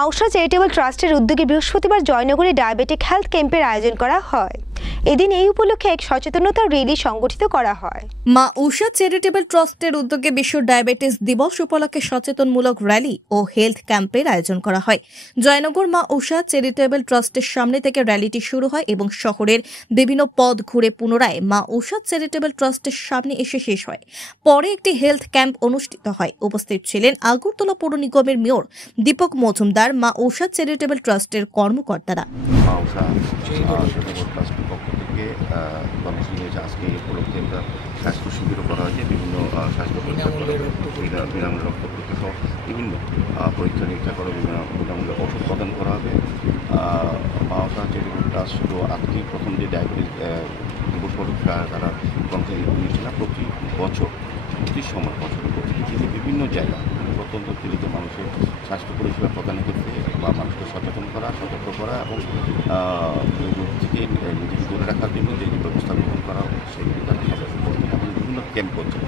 মাউসা charitable ট্রাস্টের উদ্যোগে বৃহস্পতিবার জয়নগরে ডায়াবেটিক হেলথ ক্যাম্পের আয়োজন করা হয়। এদিন এই উপলক্ষে এক সচেতনতা র্যালি সংগঠিত করা হয়। মাউসা চ্যারিটেবল ট্রাস্টের উদ্যোগে বিশ্ব ডায়াবেটিস দিবস উপলক্ষে সচেতনমূলক র্যালি ও হেলথ ক্যাম্পের আয়োজন করা হয়। জয়নগর মাউসা চ্যারিটেবল ট্রাস্টের সামনে থেকে র্যালিটি শুরু হয় এবং শহরের বিভিন্ন পথ ঘুরে পুনরায় মাউসা চ্যারিটেবল ট্রাস্টের সামনে এসে শেষ হয়। পরে একটি হেলথ ক্যাম্প অনুষ্ঠিত হয়। উপস্থিত ছিলেন আগরতলা পৌর নিগমের মেয়র দীপক মজুমদার, মাউসা চ্যারিটেবল ট্রাস্টের কর্মকর্তারা। মাউসা চ্যারিটেবল ট্রাস্টের পক্ষ থেকে কর্মসূচি হয়েছে। আজকে এই উপলক্ষে একটা স্বাস্থ্য শিবিরও করা হয়েছে। বিভিন্ন স্বাস্থ্য পরীক্ষা করা, বিনামূল্যে রক্ত পরীক্ষা সহ বিভিন্ন পরীক্ষা নিরীক্ষা করে বিনামূল্যে ওষুধ প্রদান করা হবে। মাউসা চ্যারিটেবল ট্রাস্ট শুধু আজকেই প্রথম যে ডায়াবেটিস দিবস পরীক্ষা তারা কর্মসূচি নিয়েছিল না, প্রতি বছর প্রতি সময় বছরের প্রতিটি দিনে বিভিন্ন জায়গা প্রত্যন্ত অঞ্চলিত মানুষের স্বাস্থ্য পরিষেবা প্রদানের ক্ষেত্রে বা মানুষকে সচেতন করা, সতর্ক করা এবং রোগ থেকে নিজেকে দূরে রাখার জন্য যে ব্যবস্থা গ্রহণ করা সেগুলি তারা সবাই করছেন এবং বিভিন্ন ক্যাম্প করছে।